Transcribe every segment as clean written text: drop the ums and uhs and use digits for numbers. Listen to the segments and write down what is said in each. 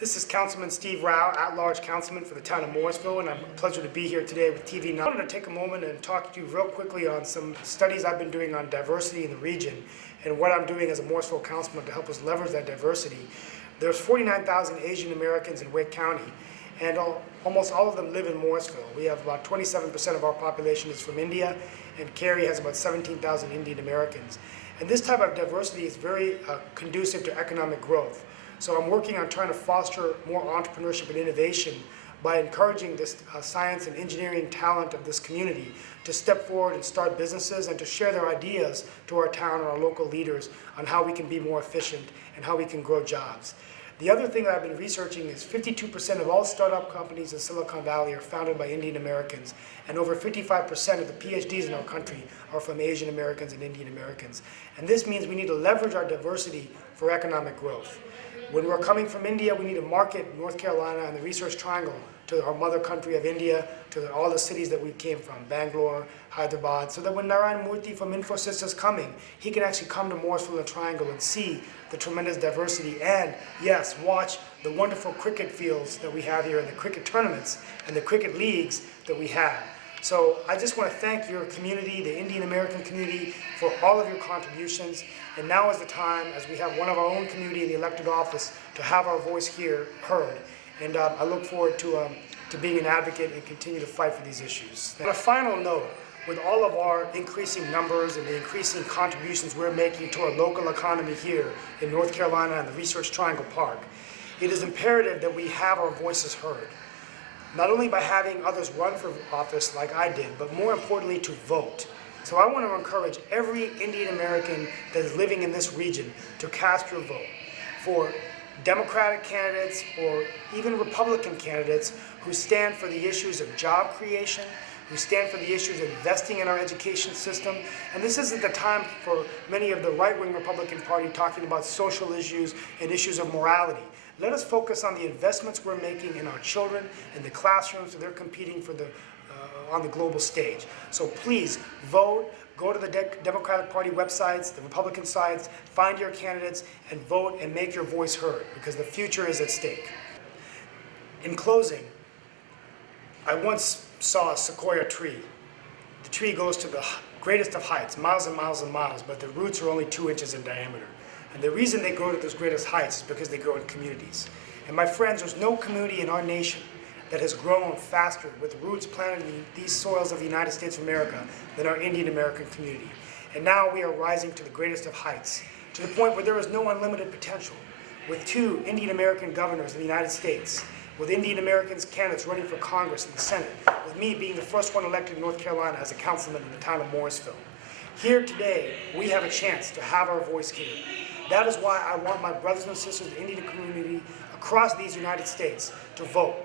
This is Councilman Steve Rao, at-large councilman for the town of Morrisville, and I'm a pleasure to be here today with TV9. I wanted to take a moment and talk to you real quickly on some studies I've been doing on diversity in the region and what I'm doing as a Morrisville councilman to help us leverage that diversity. There's 49,000 Asian Americans in Wake County, and almost all of them live in Morrisville. We have about 27% of our population is from India, and Cary has about 17,000 Indian Americans. And this type of diversity is very conducive to economic growth. So I'm working on trying to foster more entrepreneurship and innovation by encouraging this science and engineering talent of this community to step forward and start businesses and to share their ideas to our town and our local leaders on how we can be more efficient and how we can grow jobs. The other thing that I've been researching is 52% of all startup companies in Silicon Valley are founded by Indian Americans, and over 55% of the PhDs in our country are from Asian Americans and Indian Americans. And this means we need to leverage our diversity for economic growth. When we're coming from India, we need to market North Carolina and the Research Triangle to our mother country of India, to all the cities that we came from, Bangalore, Hyderabad, so that when Narayan Murthy from Infosys is coming, he can actually come to Morrisville and Triangle and see the tremendous diversity and, yes, watch the wonderful cricket fields that we have here and the cricket tournaments and the cricket leagues that we have. So I just want to thank your community, the Indian American community, for all of your contributions. And now is the time, as we have one of our own community in the elected office, to have our voice here heard. And I look forward to being an advocate and continue to fight for these issues. On a final note, with all of our increasing numbers and the increasing contributions we're making to our local economy here in North Carolina and the Research Triangle Park, it is imperative that we have our voices heard. Not only by having others run for office like I did, but more importantly to vote. So I want to encourage every Indian American that is living in this region to cast your vote for Democratic candidates or even Republican candidates who stand for the issues of job creation, who stand for the issues of investing in our education system. And this isn't the time for many of the right-wing Republican Party talking about social issues and issues of morality. Let us focus on the investments we're making in our children, in the classrooms, so they're competing for on the global stage. So please vote, go to the Democratic Party websites, the Republican sites, find your candidates, and vote and make your voice heard, because the future is at stake. In closing, I once saw a sequoia tree. The tree goes to the greatest of heights, miles and miles and miles, but the roots are only 2 inches in diameter. And the reason they grow to those greatest heights is because they grow in communities. And my friends, there's no community in our nation that has grown faster with roots planted in these soils of the United States of America than our Indian American community. And now we are rising to the greatest of heights, to the point where there is no unlimited potential. With 2 Indian American governors in the United States, with Indian Americans candidates running for Congress and the Senate, with me being the first one elected in North Carolina as a councilman in the town of Morrisville. Here today, we have a chance to have our voice here. That is why I want my brothers and sisters in the Indian community across these United States to vote.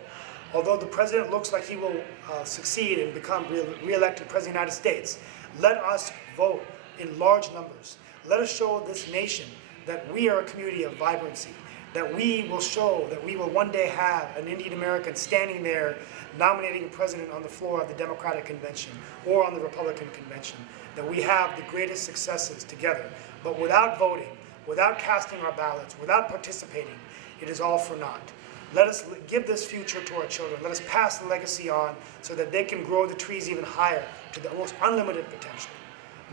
Although the president looks like he will succeed and become re-elected president of the United States, let us vote in large numbers. Let us show this nation that we are a community of vibrancy, that we will show that we will one day have an Indian American standing there nominating a president on the floor of the Democratic Convention or on the Republican Convention, that we have the greatest successes together. But without voting, without casting our ballots, without participating, it is all for naught. Let us give this future to our children. Let us pass the legacy on so that they can grow the trees even higher to the almost unlimited potential.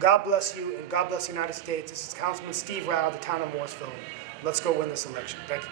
God bless you, and God bless the United States. This is Councilman Steve Rao, the town of Morrisville. Let's go win this election. Thank you.